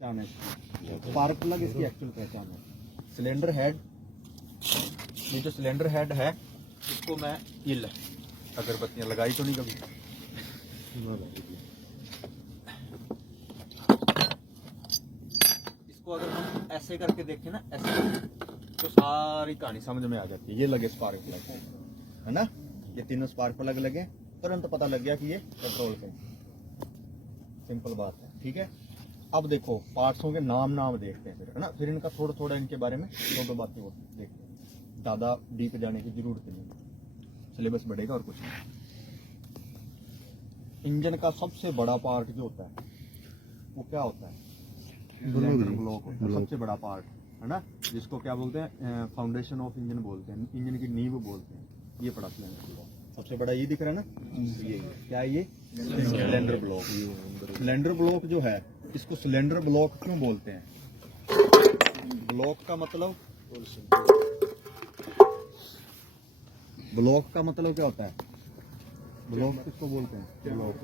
पहचान है, spark plug इसकी एक्चुअल पहचान है। सिलेंडर हेड, ये जो सिलेंडर हेड है इसको मैं ये अगरबत्तियाँ लगाई तो नहीं कभी, इसको अगर हम ऐसे करके देखें ना, ऐसे तो सारी कहानी समझ में आ जाती है। ये लगे स्पार्क प्लग है ना, ये तीनों स्पार्क प्लग लगे, तुरंत पता लग गया कि ये पेट्रोल पे, सिंपल बात है। ठीक है, अब देखो पार्ट्सों के नाम देखते हैं फिर, है ना, फिर इनका थोड़ा थोड़ा इनके बारे में दो बातें वो देखते हैं, ज़्यादा डीप जाने की जरूरत नहीं, सिलेबस बढ़ेगा और कुछ नहीं। इंजन का सबसे बड़ा पार्ट जो होता है वो क्या होता है? सिलेंडर ब्लॉक होता है, सबसे बड़ा पार्ट, है ना, जिसको क्या बोलते हैं? फाउंडेशन ऑफ इंजन बोलते हैं, इंजन की नींव बोलते हैं। ये पड़ा सिलेंडर ब्लॉक, सबसे बड़ा ये दिख रहा है ना, ये क्या है? ये सिलेंडर ब्लॉक। सिलेंडर ब्लॉक जो है, इसको सिलेंडर ब्लॉक क्यों बोलते हैं? ब्लॉक का मतलब, ब्लॉक का मतलब क्या होता है? ब्लॉक किसको बोलते हैं? ब्लॉक,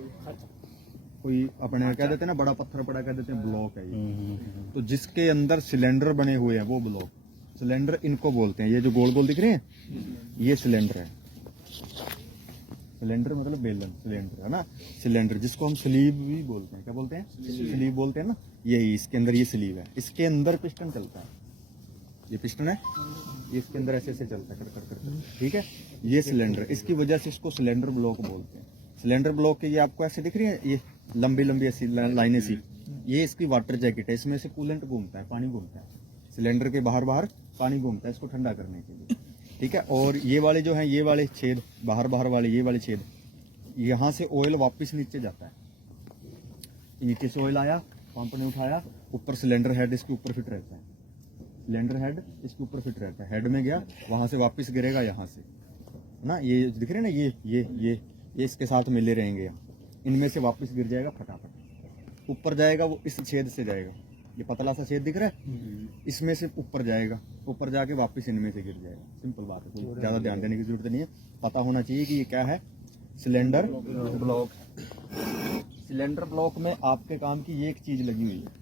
कोई अपने कह देते हैं ना, बड़ा पत्थर पड़ा कह देते हैं ब्लॉक है ये। तो जिसके अंदर सिलेंडर बने हुए हैं वो ब्लॉक, सिलेंडर इनको बोलते हैं। ये जो गोल गोल दिख रहे हैं ये सिलेंडर है। सिलेंडर मतलब बेलन, सिलेंडर है ना, सिलेंडर जिसको हम स्लीव भी बोलते हैं। क्या बोलते हैं? स्लीव बोलते हैं ना, यही इसके अंदर ये स्लीव है, इसके अंदर पिस्टन चलता है, ये पिस्टन है, ये इसके अंदर ऐसे ऐसे चलता है कर कर कर। ठीक है, ये सिलेंडर, इसकी वजह से इसको सिलेंडर ब्लॉक बोलते हैं। सिलेंडर ब्लॉक के ये आपको ऐसे दिख रही है, ये लंबी लंबी ऐसी लाइनें सी, ये इसकी वाटर जैकेट है, इसमें से कूलेंट घूमता है, पानी घूमता है, सिलेंडर के बाहर बाहर पानी घूमता है इसको ठंडा करने के लिए। ठीक है, और ये वाले जो हैं, ये वाले छेद बाहर बाहर वाले, ये वाले छेद, यहाँ से ऑयल वापस नीचे जाता है, नीचे से ऑयल आया, पंप ने उठाया, ऊपर सिलेंडर हेड इसके ऊपर फिट रहता है, सिलेंडर हेड इसके ऊपर फिट रहता है, हेड में गया, वहां से वापस गिरेगा यहाँ से ना, ये दिख रहे हैं ना, ये इसके साथ मिले रहेंगे, इनमें से वापस गिर जाएगा फटाफट, ऊपर जाएगा, वो इस छेद से जाएगा, ये पतला सा छेद दिख रहा है, इसमें से ऊपर जाएगा, ऊपर जाके वापस इनमें से गिर जाएगा। सिंपल बात है, ज्यादा ध्यान देने की जरूरत नहीं है, पता होना चाहिए कि ये क्या है, सिलेंडर ब्लॉक। सिलेंडर ब्लॉक में आपके काम की ये एक चीज लगी हुई है,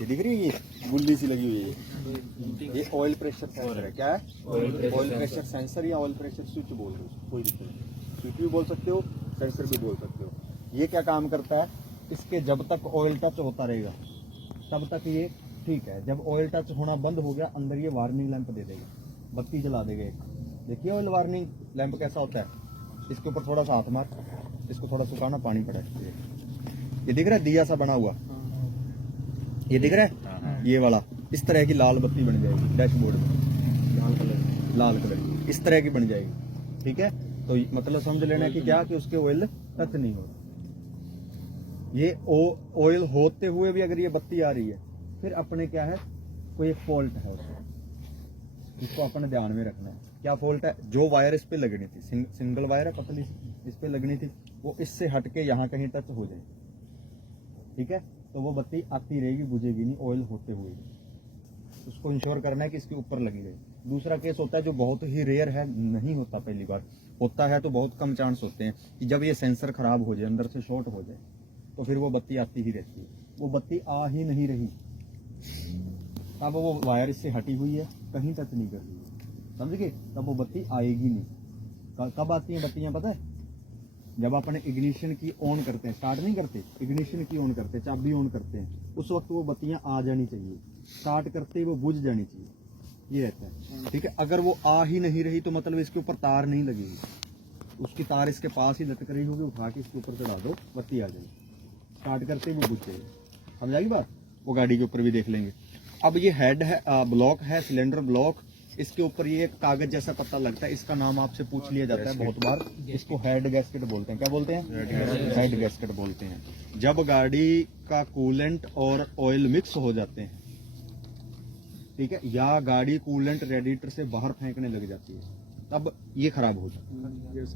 ये दिख रही है, ये गुल्ली सी लगी हुई है, ये ऑयल प्रेशर सेंसर है। क्या है? ऑयल प्रेशर सेंसर या ऑयल प्रेशर स्विच बोल रहे हो, कोई दिक्कत नहीं, स्विच भी बोल सकते हो, सेंसर भी बोल सकते हो। ये क्या काम करता है? इसके जब तक ऑयल टच होता रहेगा तब तक ये ठीक है, जब ऑयल टच होना बंद हो गया, अंदर ये वार्निंग लैंप दे देगा, बत्ती जला देगा एक। देखिए ऑयल वार्निंग लैंप कैसा होता है, इसके ऊपर थोड़ा सा हाथ मार, इसको थोड़ा सुखाना, पानी पड़ा है, ये दिख रहा है दिया सा बना हुआ, ये दिख रहा है, ये वाला इस तरह की लाल बत्ती बन जाएगी डैशबोर्ड में, लाल कलर की इस तरह की बन जाएगी। ठीक है, तो मतलब समझ लेना कि क्या, कि उसके ऑयल टच नहीं हो रहा। ये ऑयल होते हुए भी अगर ये बत्ती आ रही है, फिर अपने क्या है, कोई एक फॉल्ट है उसमें, इसको अपने ध्यान में रखना है। क्या फॉल्ट है? जो वायर इस पे लगनी थी, सिंगल वायर है पतली इस पे लगनी थी, वो इससे हटके यहाँ कहीं टच हो जाए, ठीक है, तो वो बत्ती आती रहेगी, बुझेगी नहीं ऑयल होते हुए। उसको इंश्योर करना है कि इसके ऊपर लगी रहे। दूसरा केस होता है जो बहुत ही रेयर है, नहीं होता, पहली बार होता है तो बहुत कम चांस होते हैं कि जब ये सेंसर खराब हो जाए, अंदर से शॉर्ट हो जाए, तो फिर वो बत्ती आती ही रहती है। वो बत्ती आ ही नहीं रही, तब वो वायर इससे हटी हुई है, कहीं टच नहीं कर रही है, समझ गए, तब वो बत्ती आएगी नहीं। कब आती हैं बत्तियां पता है? जब अपन इग्निशन की ऑन करते हैं, स्टार्ट नहीं करते, इग्निशन की ऑन करते हैं, चाबी ऑन करते हैं, उस वक्त वो बत्तियां आ जानी चाहिए, स्टार्ट करते ही वो बुझ जानी चाहिए, ये रहता है। ठीक है, अगर वो आ ही नहीं रही तो मतलब इसके ऊपर तार नहीं लगेगी, उसकी तार इसके पास ही लटक रही होगी, उठा के इसके ऊपर चढ़ा दो, बत्ती आ जाएगी, स्टार्ट करते ही वो बुझ जाएगी। समझ आएगी बात? वो गाड़ी के ऊपर भी देख लेंगे। अब ये हेड है, ब्लॉक है, सिलेंडर ब्लॉक, इसके ऊपर ये एक कागज जैसा पत्ता लगता है, इसका नाम आपसे पूछ लिया जाता है बहुत बार, इसको हेड गैस्केट बोलते हैं। क्या बोलते हैं? हेड गैस्केट बोलते हैं। जब गाड़ी का कूलेंट और ऑयल मिक्स हो जाते हैं, ठीक है, या गाड़ी कूलेंट रेडिएटर से बाहर फेंकने लग जाती है, तब ये खराब हो जाता है।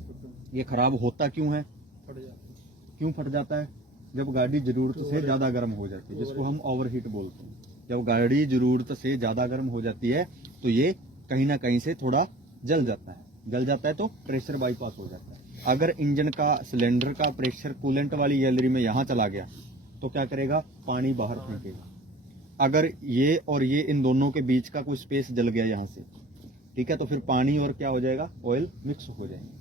ये खराब होता क्यों है? क्यों फट जाता है? जब गाड़ी जरूरत से ज्यादा गर्म हो जाती है, जिसको हम ओवरहीट बोलते हैं। जब गाड़ी जरूरत से ज्यादा गर्म हो जाती है तो ये कहीं ना कहीं से थोड़ा जल जाता है, जल जाता है तो प्रेशर बाईपास हो जाता है। अगर इंजन का, सिलेंडर का प्रेशर कूलेंट वाली गैलरी में यहाँ चला गया तो क्या करेगा, पानी बाहर फेंकेगा। अगर ये और ये इन दोनों के बीच का कोई स्पेस जल गया यहाँ से, ठीक है, तो फिर पानी और क्या हो जाएगा, ऑयल मिक्स हो जाएंगे।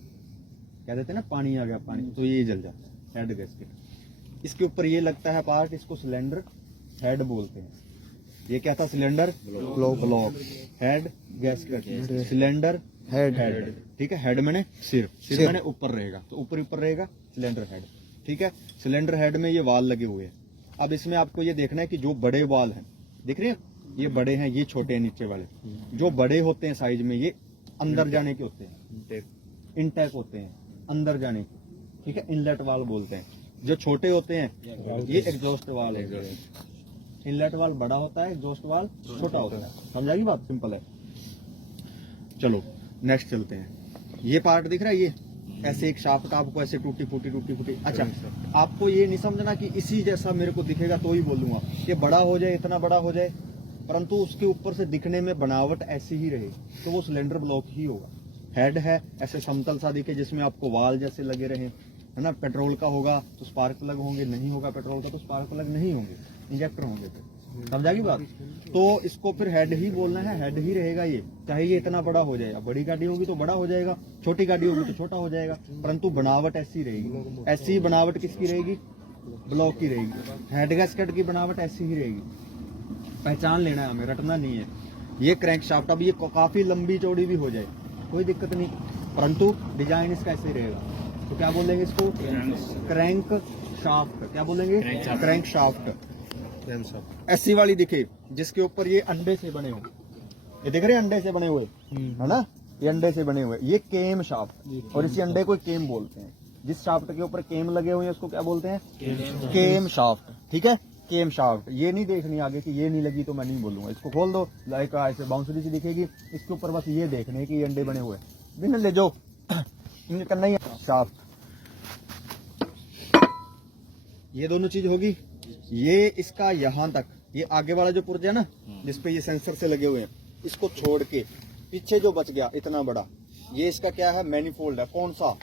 कह देते हैं ना पानी आ गया पानी, तो ये जल जाता है हेड गैस्केट। इसके ऊपर ये लगता है पार्ट, इसको सिलेंडर हेड बोलते हैं। ये क्या था, cylinder block, head gasket, cylinder head, ठीक है। हेड मैंने सिर मैंने ऊपर रहेगा, तो ऊपर रहेगा सिलेंडर हेड, ठीक है। सिलेंडर हेड में ये वाल लगे हुए हैं। अब इसमें आपको ये देखना है कि जो बड़े वाल हैं, दिख रहे हैं, ये बड़े हैं, ये छोटे हैं नीचे वाले। जो बड़े होते हैं साइज में, ये अंदर जाने के होते हैं, इनटेक होते हैं, अंदर जाने के, ठीक है, इनलेट वाल बोलते हैं। जो छोटे होते हैं ये एग्जॉस्ट वाल है। इनलेट वाल बड़ा होता है, एग्जॉस्ट वाल छोटा होता है। समझा की बात, सिंपल है। चलो नेक्स्ट चलते हैं। ये पार्ट दिख रहा है, ये ऐसे एक शाफ्ट आपको ऐसे टूटी फूटी। अच्छा, आपको ये नहीं समझना कि इसी जैसा मेरे को दिखेगा तो ही बोलूंगा कि बड़ा हो जाए, इतना बड़ा हो जाए, परंतु उसके ऊपर से दिखने में बनावट ऐसी ही रहे, तो वो सिलेंडर ब्लॉक ही होगा। हेड है ऐसे समतल सा दिखे, जिसमें आपको वाल जैसे लगे रहे, है ना। पेट्रोल का होगा तो स्पार्क प्लग होंगे, नहीं होगा पेट्रोल का तो स्पार्क प्लग नहीं होंगे, इंजेक्टर होंगे। फिर समझा की बात। तो इसको फिर हेड ही बोलना है, हेड ही रहेगा ये, चाहे ये इतना बड़ा हो जाए। बड़ी गाड़ी होगी तो बड़ा हो जाएगा, छोटी गाड़ी होगी तो छोटा हो जाएगा, परंतु बनावट ऐसी रहेगी। ऐसी बनावट किसकी रहेगी, ब्लॉक की रहेगी। हेड गैस्केट की बनावट ऐसी ही रहेगी, पहचान लेना है हमें, रटना नहीं है। ये क्रैंक शाफ्ट, अब ये काफी लंबी चौड़ी भी हो जाए कोई दिक्कत नहीं, परंतु डिजाइन इसका ऐसे रहेगा। तो क्या बोलेंगे इसको, क्रैंक शाफ्ट। क्या बोलेंगे, क्रैंक शाफ्ट। ऐसी वाली दिखे जिसके ऊपर ये अंडे से बने हुए, ये देख रहे हैं अंडे से बने हुए, है ना, ये अंडे से बने हुए, ये केम शाफ्ट। और इसी अंडे को केम बोलते हैं। जिस शाफ्ट के ऊपर केम लगे हुए हैं उसको क्या बोलते हैं, केम शाफ्ट, ठीक है, केम शाफ्ट। ये नहीं देखनी आगे कि ये नहीं लगी तो मैं नहीं बोलूंगा। इसको खोल दो, लाइक ऐसे बाउंसरी सी दिखेगी, इसके ऊपर बस ये देखने कि ये अंडे बने हुए बिना ले जो इनके करना ही शाफ्ट। ये दोनों चीज होगी। ये इसका यहां तक, ये आगे वाला जो पुर्जा है ना, जिसपे ये सेंसर से लगे हुए हैं, इसको छोड़ के पीछे जो बच गया इतना बड़ा, ये इसका क्या है, मैनिफोल्ड है। कौन सा,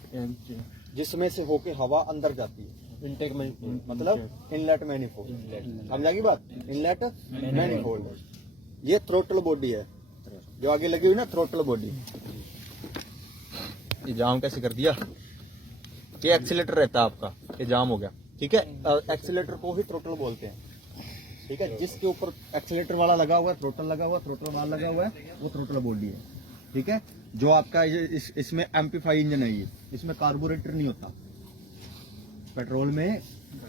जिसमें से होके हवा अंदर जाती है, इनटेक मैनिफोल्ड, मतलब इनलेट मैनिफोल्ड। समझा की बात, इनलेट मैनिफोल्ड। ये थ्रोटल बॉडी है जो आगे लगी हुई ना, थ्रोटल बॉडी। ये जाम कैसे कर दिया, ये एक्सीलेटर रहता है आपका, ये जाम हो गया, ठीक है। एक्सीलेटर को ही थ्रोटल बोलते हैं, ठीक है। जिसके ऊपर एक्सीलेटर वाला लगा हुआ है, थ्रोटल लगा हुआ है, थ्रोटल वाला लगा हुआ है, वो थ्रोटल बॉडी है, ठीक है। जो आपका इसमें एम्पलीफाई इंजन है, ये इसमें कार्बोरेटर नहीं होता। पेट्रोल में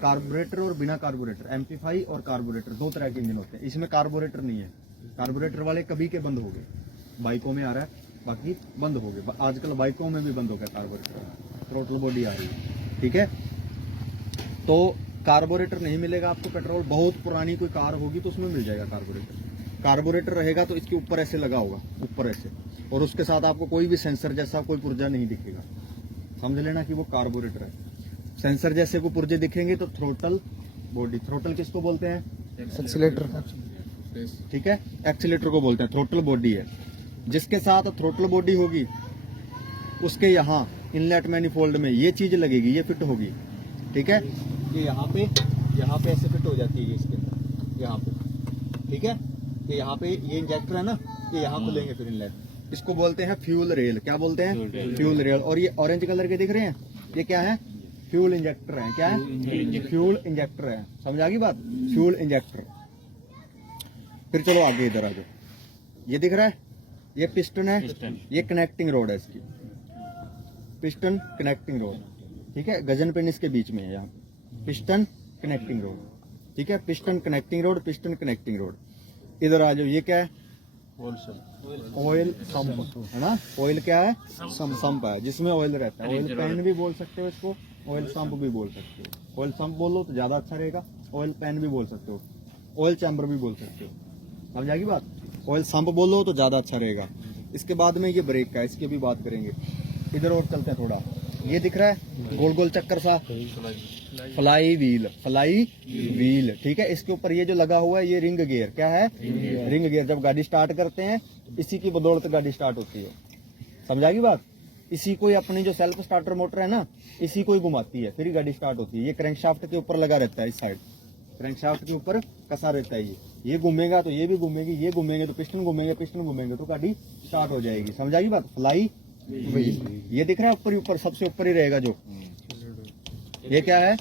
कार्बोरेटर और बिना कार्बोरेटर, एम्पलीफाई और कार्बोरेटर, दो तरह के इंजन होते हैं। इसमें कार्बोरेटर नहीं है। कार्बोरेटर वाले कभी के बंद हो गए, बाइकों में आ रहा है, बाकी बंद हो गए। आजकल बाइकों में भी बंद हो गया कार्बोरेटर, थ्रोटल बॉडी आ रही है, ठीक है। तो कार्बोरेटर नहीं मिलेगा आपको। पेट्रोल बहुत पुरानी कोई कार होगी तो उसमें मिल जाएगा कार्बोरेटर। कार्बोरेटर रहेगा तो इसके ऊपर ऐसे लगा होगा, ऊपर ऐसे, और उसके साथ आपको कोई भी सेंसर जैसा कोई पुर्जा नहीं दिखेगा। समझ लेना कि वो कार्बोरेटर है। सेंसर जैसे को पुर्जे दिखेंगे तो थ्रोटल बॉडी। थ्रोटल किसको बोलते हैं, एक्सीलेटर, ठीक है, एक्सीलेटर को बोलते हैं, थ्रोटल बॉडी है। जिसके साथ थ्रोटल बॉडी होगी उसके यहाँ इनलेट मैनिफोल्ड में ये चीज लगेगी, ये फिट होगी, ठीक है। ये यहाँ पे ऐसे फिट हो जाती है, ये इसके अंदर यहाँ पे, ठीक है। ये यहाँ पे ये इंजेक्टर है ना, ये यहाँ खुलेंगे फिर इनलेट। इसको बोलते हैं फ्यूल रेल। क्या बोलते हैं, फ्यूल रेल। और ये ऑरेंज कलर के दिख रहे हैं, ये क्या है, फ्यूल इंजेक्टर है। क्या है, फ्यूल इंजेक्टर है। समझ आ गई बात, फ्यूल इंजेक्टर। फिर चलो आगे इधर आ जाओ, ये दिख रहा है, ये पिस्टन है, ये कनेक्टिंग रोड है इसकी, पिस्टन कनेक्टिंग रोड, ठीक है। गजन पिन इसके बीच में है, यहाँ पिस्टन कनेक्टिंग रोड, ठीक है। Piston connecting road, piston connecting road. इधर आ जाओ, ये क्या है, ऑयल संप, है ना। ऑयल क्या है, संप है, जिसमें ऑयल रहता है। ऑयल पैन भी बोल सकते हो इसको, ऑयल संप भी बोल सकते हो। ऑयल संप बोलो तो ज्यादा अच्छा रहेगा, ऑयल पैन भी बोल सकते हो, ऑयल चैम्बर भी बोल सकते हो। समझ आएगी बात, ऑयल संप बोलो तो ज्यादा अच्छा रहेगा। इसके बाद में ये ब्रेक का, इसकी भी बात करेंगे। इधर और चलते हैं थोड़ा, ये दिख रहा है गोल गोल चक्कर सा, फ्लाई व्हील, ठीक है। इसके ऊपर ये जो लगा हुआ है ये रिंग गियर। क्या है, रिंग गियर। जब गाड़ी स्टार्ट करते हैं इसी की बदौलत गाड़ी स्टार्ट होती है। समझाएगी बात, इसी को ही अपनी जो सेल्फ स्टार्टर मोटर है ना, इसी को ही घुमाती है, फिर ही गाड़ी स्टार्ट होती है। ये क्रैंकशाफ्ट के ऊपर लगा रहता है इस साइड, क्रैंकशाफ्ट के ऊपर कसा रहता है ये घूमेगा तो ये भी घूमेगी, ये घूमेंगे तो पिस्टन घूमेंगे, पिस्टन घूमेंगे तो गाड़ी स्टार्ट हो जाएगी। समझाई बात? फ्लाई ये दिख रहा है ऊपर ही, ऊपर सबसे ऊपर ही रहेगा जो, ये क्या है?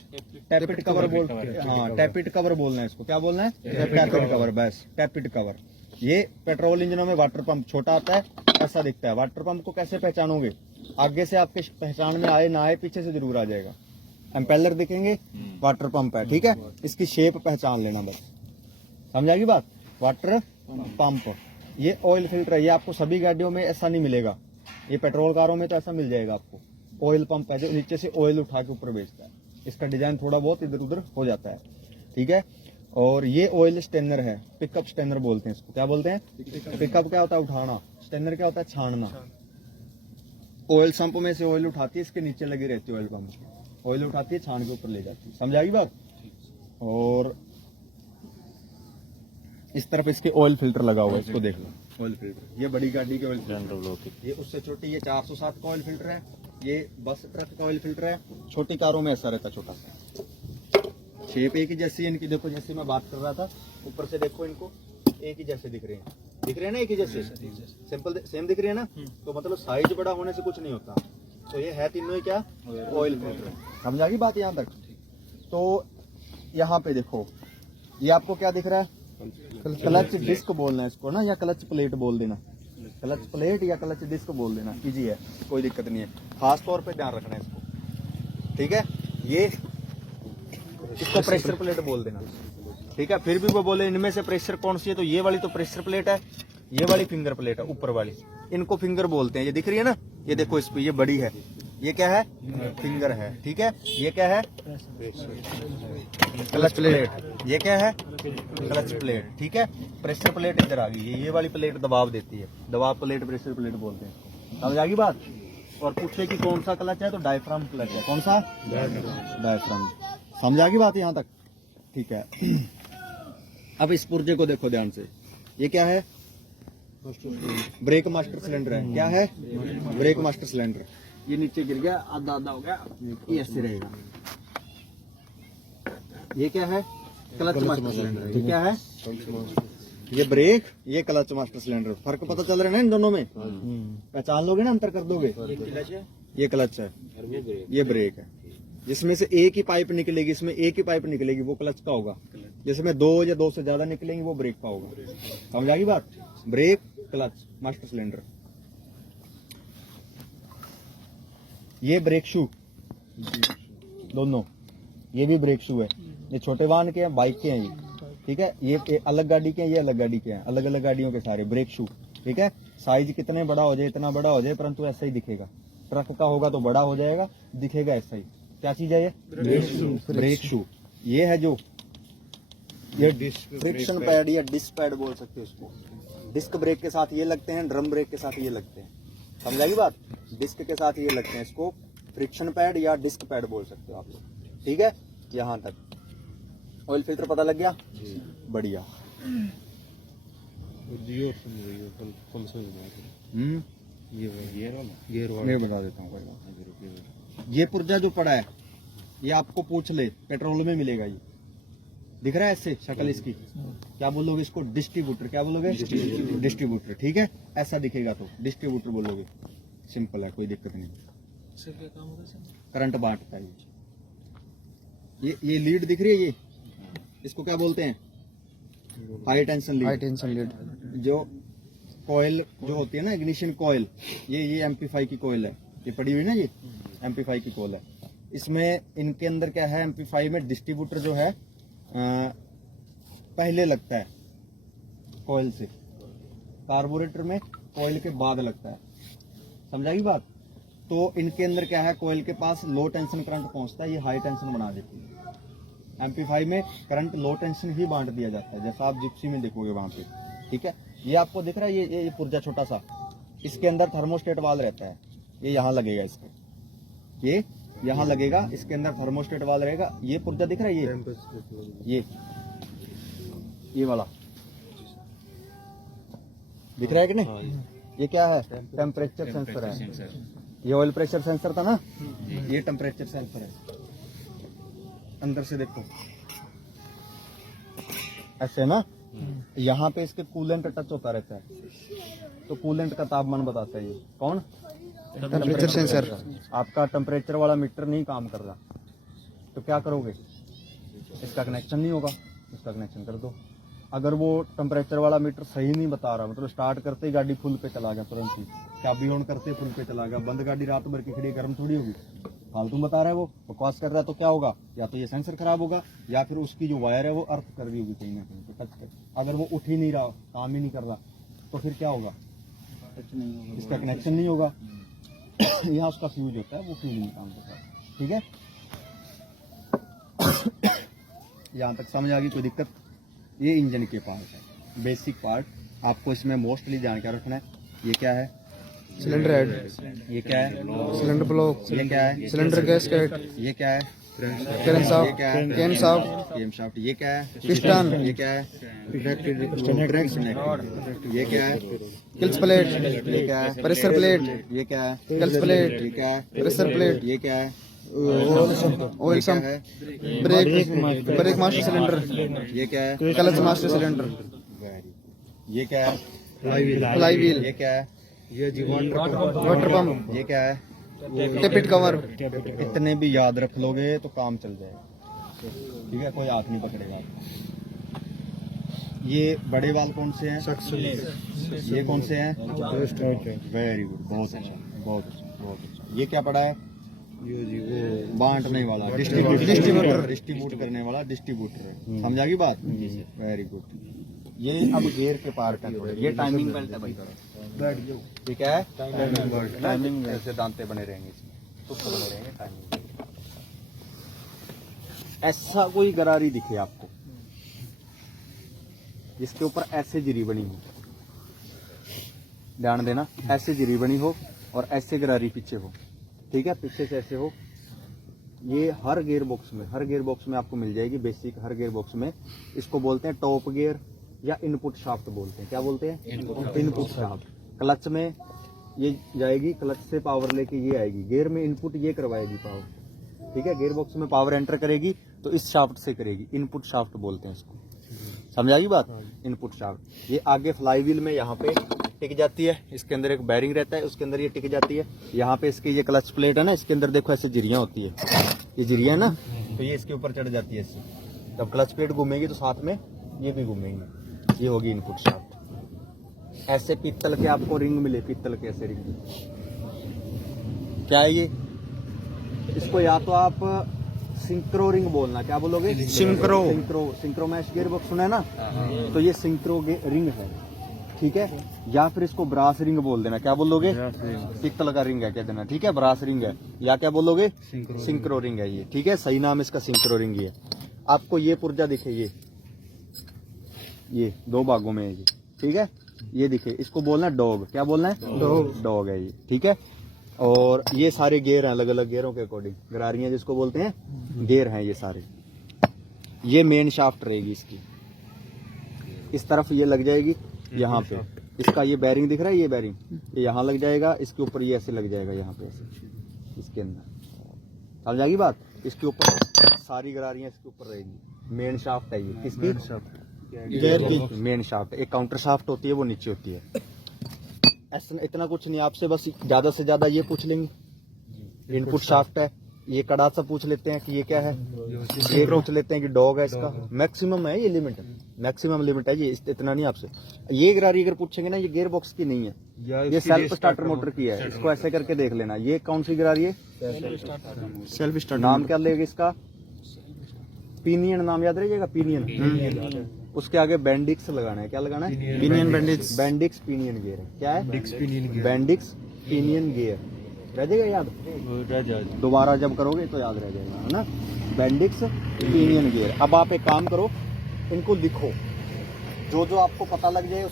टैपिट कवर बोल, हाँ टैपिट कवर बोलना है इसको। क्या बोलना है? टैपिट कवर, बस टैपिट कवर। ये पेट्रोल इंजनों में वाटर पंप छोटा आता है, ऐसा दिखता है। वाटर पंप को कैसे पहचानोगे? आगे से आपके पहचान में आए ना आए, पीछे से जरूर आ जाएगा। एम्पेलर दिखेंगे, वाटर पंप है, ठीक है। इसकी शेप पहचान लेना बस, समझाएगी बात? Water pump. ये ऑयल फिल्टर है, ये आपको सभी गाड़ियों में ऐसा नहीं मिलेगा, ये पेट्रोल कारों में तो ऐसा मिल जाएगा आपको। ऑयल पंप है जो नीचे से ऑयल उठा के ऊपर बेचता है, इसका डिजाइन थोड़ा बहुत इधर उधर हो जाता है, ठीक है। और ये ऑयल स्टेनर है, पिकअप स्टेनर बोलते हैं इसको। क्या बोलते हैं? पिकअप क्या होता है? उठाना। स्टेनर क्या होता है? छानना। ऑयल संप में से ऑयल उठाती है, इसके नीचे लगी रहती है ऑयल पंप, ऑयल उठाती है, छान के ऊपर ले जाती है। समझाएगी बात? और इस तरफ इसके ऑयल फिल्टर लगा हुआ है, इसको देख लो। ऑयल फिल्टर, ये बड़ी गाड़ी के ऑयल फिल्टर, ये उससे छोटी, ये 407 का ऑयल फिल्टर है, ये बस ट्रक का ऑयल फिल्टर है। छोटी कारों में ऐसा रहता है छोटा सा। शेप एक ही जैसी है इनकी, देखो जैसे मैं बात कर रहा था, ऊपर से देखो इनको एक ही जैसे दिख रहे हैं, दिख रहे हैं ना एक ही जैसे, सिंपल सेम दिख रही है ना। तो मतलब साइज बड़ा होने से कुछ नहीं होता। तो ये है तीनों ही क्या? Oil filter. समझा गई बात यहाँ तक? तो यहाँ पे देखो, ये आपको क्या दिख रहा है? क्लच डिस्क बोलना है इसको ना, या क्लच प्लेट बोल देना। क्लच प्लेट या क्लच डिस्क बोल देना, इजी है, कोई दिक्कत नहीं है। खास तौर पे ध्यान रखना है इसको, ठीक है। ये इसको प्रेशर प्लेट बोल देना, ठीक है। फिर भी वो बोले इनमें से प्रेशर कौन सी है, तो ये वाली तो प्रेशर प्लेट है, ये वाली फिंगर प्लेट है ऊपर वाली, इनको फिंगर बोलते हैं। ये दिख रही है ना, ये देखो इस पे, ये बड़ी है, ये क्या है? फिंगर है, ठीक है। ये क्या है? Clutch plate. ये क्या है? क्लच प्लेट, ठीक है। प्रेशर प्लेट इधर आ गई, ये वाली प्लेट दबाव देती है, दबाव प्लेट प्रेशर प्लेट बोलते हैं। समझ आ गई बात? और पूछे कि कौन सा क्लच है, तो डायफ्राम क्लच है। कौन सा? डायफ्राम। समझ आ गई बात यहाँ तक? ठीक है। अब इस पुर्जे को देखो ध्यान से, ये क्या है? ब्रेक मास्टर सिलेंडर है। क्या है? Brake master cylinder. ये नीचे गिर गया, आधा आधा हो गया, ये ऐसे रहेगा। ये क्या है? Clutch master cylinder. ये क्या है? ये ब्रेक, ये क्लच मास्टर सिलेंडर। फर्क पता चल रहा है ना इन दोनों में? पहचान लोगे ना, अंतर कर दोगे? ये क्लच है, ये ब्रेक है। जिसमें से एक ही पाइप निकलेगी, इसमें एक ही पाइप निकलेगी, वो क्लच का होगा। जिसमें दो या दो से ज्यादा निकलेंगे, वो ब्रेक का होगा। समझ आ गई बात? Brake, clutch, master cylinder. ये ब्रेक शू दोनों, ये भी ब्रेक शू है। ये छोटे वाहन के हैं, बाइक के हैं ये, ठीक है। ये अलग गाड़ी के हैं, ये अलग गाड़ी के हैं, अलग अलग गाड़ियों के सारे ब्रेक शू, ठीक है। साइज कितने बड़ा हो जाए, इतना बड़ा हो जाए, परंतु ऐसा ही दिखेगा। ट्रक का होगा तो बड़ा हो जाएगा, दिखेगा ऐसा ही। क्या चीज है ये? ब्रेक शू। ये है जो, ये फ्रिक्शन पैड या डिस्क पैड बोल सकते हो इसको। डिस्क ब्रेक के साथ ये लगते हैं, ड्रम ब्रेक के साथ ये लगते हैं। समझाई बात? डिस्क के साथ ये लगते हैं, इसको फ्रिक्शन पैड या डिस्क पैड बोल सकते हो आप लोग, ठीक है। यहाँ तक ऑयल फिल्टर पता लग गया? बढ़िया। मैं बता देता हूँ। ये पुर्जा जो पड़ा है, ये आपको पूछ ले, पेट्रोल में मिलेगा। ये दिख रहा है ऐसे शक्ल इसकी, क्या बोलोगे इसको? डिस्ट्रीब्यूटर। क्या बोलोगे? डिस्ट्रीब्यूटर, ठीक है। ऐसा दिखेगा तो डिस्ट्रीब्यूटर बोलोगे, सिंपल है, कोई दिक्कत नहीं। सर क्या काम होगा सर? करंट बांटता है ये लीड दिख रही है, ये इसको क्या बोलते हैं? High tension lead. High tension lead जो कॉइल जो होती है ना, इग्निशन कॉइल, ये MP5 की कॉइल है, ये पड़ी हुई ना, ये MP5 की कॉइल है। इसमें इनके अंदर क्या है, MP5 में डिस्ट्रीब्यूटर जो है पहले लगता है कॉइल से, कार्बोरेटर में कॉइल के बाद लगता है। समझाई बात? तो इनके अंदर क्या है, कॉइल के पास लो टेंशन करंट पहुंचता है, ये हाई टेंशन बना देती है। MP5 में करंट लो टेंशन ही बांट दिया जाता है, जैसा आप जिप्सी में देखोगे वहां पे, ठीक है। ये आपको दिख रहा है, ये पुर्जा छोटा सा, इसके अंदर थर्मोस्टेट वाल्व रहता है, ये यहाँ लगेगा, इसका ये यहाँ लगेगा, इसके अंदर थर्मोस्टेट वाल्व रहेगा। ये पुर्जा दिख रहा है, ये वाला दिख रहा है कि नहीं? ये क्या है? टेम्परेचर सेंसर है। ये ऑयल प्रेशर सेंसर था ना, ये टेम्परेचर सेंसर है। अंदर से देखो, ऐसे ना, यहाँ पे इसके कूलेंट टच होता रहता है, तो कूलेंट का तापमान बताता है ये कौन, टेम्परेचर सेंसर। आपका टेम्परेचर वाला मीटर नहीं काम कर रहा, तो क्या करोगे, इसका कनेक्शन नहीं होगा, इसका कनेक्शन कर दो। अगर वो टेम्परेचर वाला मीटर सही नहीं बता रहा, मतलब स्टार्ट करते ही गाड़ी फुल पे चला गया तुरंत ही, चाबी ऑन करते फुल पे चला गया, बंद गाड़ी रात भर की खड़ी गर्म थोड़ी होगी, फालतू बता रहा है वो बकवास कर रहा है, तो क्या होगा, या तो ये सेंसर खराब होगा या फिर उसकी जो वायर है वो अर्थ कर रही होगी कहीं ना कहीं तो टच कर। अगर वो उठ ही नहीं रहा, काम ही नहीं कर रहा, तो फिर क्या होगा, इसका कनेक्शन नहीं होगा। यहाँ उसका फ्यूज होता है, वो फ्यूज नहीं काम करता। ठीक है, यहाँ तक समझ आ गई, कोई दिक्कत। ये इंजन के पार्ट है, बेसिक पार्ट। आपको इसमें मोस्टली जानकारी रखना है। ये क्या है, सिलेंडर हेड। ये क्या है, सिलेंडर ब्लॉक। ये क्या है, सिलेंडर गैस्केट। ये क्या है, कैन शाफ्ट। ये क्या है, कैन शाफ्ट। Came shaft. ये क्या है, पिस्टन। ये क्या है, ड्रैग नेक। ये क्या है, किल्स प्लेट। ये क्या है, प्रेशर प्लेट। ये क्या है, किल्स प्लेट। ये क्या है, प्रेशर प्लेट। ये क्या है, ऑयल ये क्या सम्प। है, ब्रेक मास्टर सिलेंडर। ये क्या है, क्लच मास्टर सिलेंडर। ये क्या है, फ्लाई व्हील। ये क्या है, वाटर पंप। ये क्या है, टेपिट कवर। इतने भी याद रख लोगे तो काम चल जाएगा। ठीक है, कोई हाथ नहीं पकड़ेगा। ये बड़े वाल कौन से हैं, ये कौन से हैं, वेरी गुड, बहुत अच्छा, बहुत अच्छा, बहुत अच्छा। ये क्या पड़ा है, बांटने वाला, डिस्ट्रीब्यूट करने वाला डिस्ट्रीब्यूटर है। समझा की बात, वेरी गुड। ये अब गियर के पार्ट है थोड़े। ये टाइमिंग बेल्ट है भाई, ठीक है, टाइमिंग ऐसे दांते बने रहेंगे इसमें, तो बने रहेंगे टाइमिंग। ऐसा कोई गरारी दिखे आपको जिसके ऊपर ऐसे जिरी बनी हो, ध्यान देना, ऐसे जिरी बनी हो और ऐसे गरारी पीछे हो, ठीक है, पीछे से ऐसे हो। ये हर गियर बॉक्स में आपको मिल जाएगी, बेसिक हर गियर बॉक्स में। इसको बोलते हैं टॉप गियर या इनपुट शाफ्ट बोलते हैं। क्या बोलते हैं, इनपुट शाफ्ट। क्लच में ये जाएगी, क्लच से पावर लेके ये आएगी, गियर में इनपुट ये करवाएगी पावर। ठीक है, गियर बॉक्स में पावर एंटर करेगी तो इस शाफ्ट से करेगी, इनपुट शाफ्ट बोलते हैं इसको। समझाई बात, इनपुट शाफ्ट। ये आगे फ्लाई व्हील में यहाँ पे टिक जाती है, इसके अंदर एक बैरिंग रहता है, उसके अंदर ये टिक जाती है। यहाँ पे इसकी ये क्लच प्लेट है ना, इसके अंदर देखो ऐसे जिरियां होती है, ये जिरियां है ना, तो ये इसके ऊपर चढ़ जाती है इससे। जब क्लच प्लेट घूमेगी तो साथ में ये भी घूमेंगे, ये होगी इनपुट शाफ्ट। ऐसे पीतल के आपको रिंग मिले, पीतल के ऐसे रिंग, क्या है ये, इसको या तो आप सिंक्रो रिंग बोलना, क्या बोलोगे, सिंक्रो मैश गियर बॉक्स सुना है ना, तो ये सिंक्रो रिंग है। ठीक है, या फिर इसको ब्रास रिंग बोल देना, क्या बोलोगे, पीतल का रिंग है कह देना। ठीक है, ब्रास रिंग है, या क्या बोलोगे, सिंक्रो रिंग है ये। ठीक है, सही नाम इसका सिंक्रो रिंग ही है। आपको ये पुर्जा दिखे, ये दो भागों में है ये, ठीक है, ये दिखे, इसको बोलना डॉग, क्या बोलना है, डॉग है ये। ठीक है, और ये सारे गेयर हैं, अलग अलग गेयरों के अकॉर्डिंग गरारियां जिसको बोलते हैं, गेयर हैं ये सारे। ये मेन शाफ्ट रहेगी इसकी, इस तरफ ये लग जाएगी यहाँ पे, इसका ये बैरिंग दिख रहा है, ये बैरिंग ये यहाँ लग जाएगा, इसके ऊपर ये ऐसे लग जाएगा यहाँ पे ऐसे, इसके अंदर चल जाएगी बात। इसके ऊपर सारी गरारियां इसके ऊपर रहेगी। मेन शाफ्ट है ये, किसकी, गेयर की मेन शाफ्ट। एक काउंटर शाफ्ट होती है, वो नीचे होती है। ऐसा इतना कुछ नहीं, आपसे बस ज्यादा से ज्यादा ये पूछ लेंगे, इनपुट शाफ्ट है। ये कड़ा सा पूछ लेते हैं कि ये क्या है, ये पूछ लेते हैं कि डॉग है इसका। मैक्सिमम है ये, लिमिट, मैक्सिमम लिमिट है ये, इतना नहीं आपसे। ये गरारी अगर पूछेंगे ना, ये गियर बॉक्स की नहीं है, ये सेल्फ स्टार्टर मोटर की है। इसको ऐसे करके देख लेना। ये कौन सी गरारी है, सेल्फ स्टार्टर। नाम क्या लेगा इसका, पिनियन नाम याद रहिएगा, पिनियन। उसके आगे बेंडिक्स लगाना है, क्या लगाना है, pinion Bendix. Bendix pinion gear है, क्या है, बेंडिक्स पिनियन गियर। रह जाएगा याद, दोबारा जब करोगे तो याद रह जाएगा, है ना, बेंडिक्स पिनियन गियर। अब आप एक काम करो, इनको लिखो, जो जो आपको पता लग जाए